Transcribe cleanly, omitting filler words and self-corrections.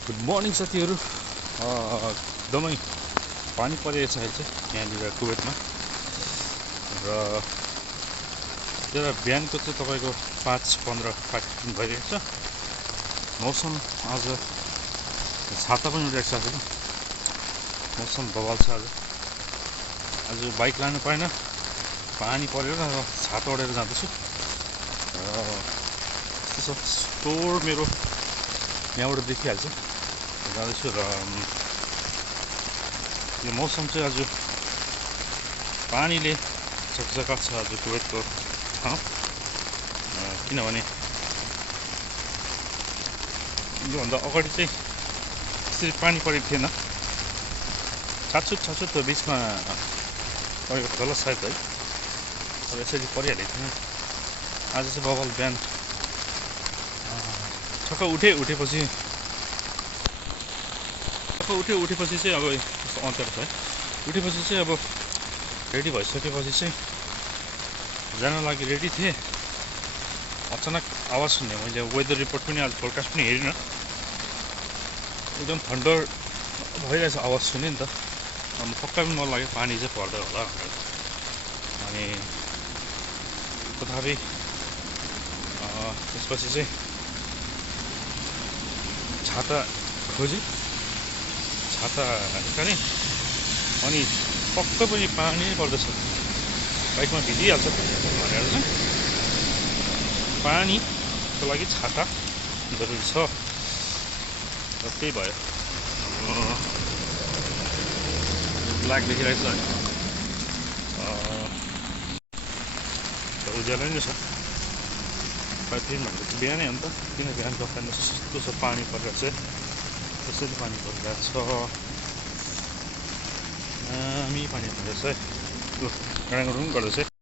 Good morning साथीहरू। एकदमै पानी परिरहेछ अहिले चाहिँ यहाँनिर कुवेतमा। र त्यहाँ बिहानको चाहिँ तपाईँको 5:15 भइरहेको छ। मौसम आज छाता पनि उठेको छ। आज मौसम बवाल छ। आज बाइक लानु पाएन, पानी परेर छाता ओढेर जाँदैछु। र स्टोर मेरो यहाँबाट देखिहाल्छ जाँदैछु। र यो मौसम चाहिँ आज पानीले चकचका छ आज कुवेतको ठाउँ। किनभने योभन्दा अगाडि चाहिँ यसरी पानी परेको थिएन। छाछुट बिचमा परेको थियो होला सायद है, तर यसरी परिहालेको थिएन। आज चाहिँ बवाल बिहान ठक्क उठेपछि चाहिँ अब यस्तो अन्तर छ है। उठेपछि चाहिँ अब रेडी भइसकेपछि चाहिँ जान लागि रेडी थिएँ। अचानक आवाज सुन्ने। मैले वेदर रिपोर्ट पनि आज फोरकास्ट पनि हेरिनँ। एकदम थन्डर भइरहेछ आवाज सुने नि त। अनि पक्का पनि मलाई लाग्यो पानी चाहिँ पर्दैन होला भनेर। अनि तथापि त्यसपछि चाहिँ छाता खोजेँ, छाता निकालेँ। अनि पक्कै पनि पानी नै पर्दैछ, बाइकमा भिजिहाल्छ भनेर चाहिँ पानीको लागि छाता जरुरी छ। र त्यही भयो। ब्ल्याक देखिरहेको छ है, उज्यालो नै छ। फेरि भनेको बिहानै अन्त किन बिहानको खानु यस्तो छ पानी परेर चाहिँ त्यसरी पानी परिरहेको छ। दामी पानी परेको छ है। गाडाङडुङ गर्दैछ।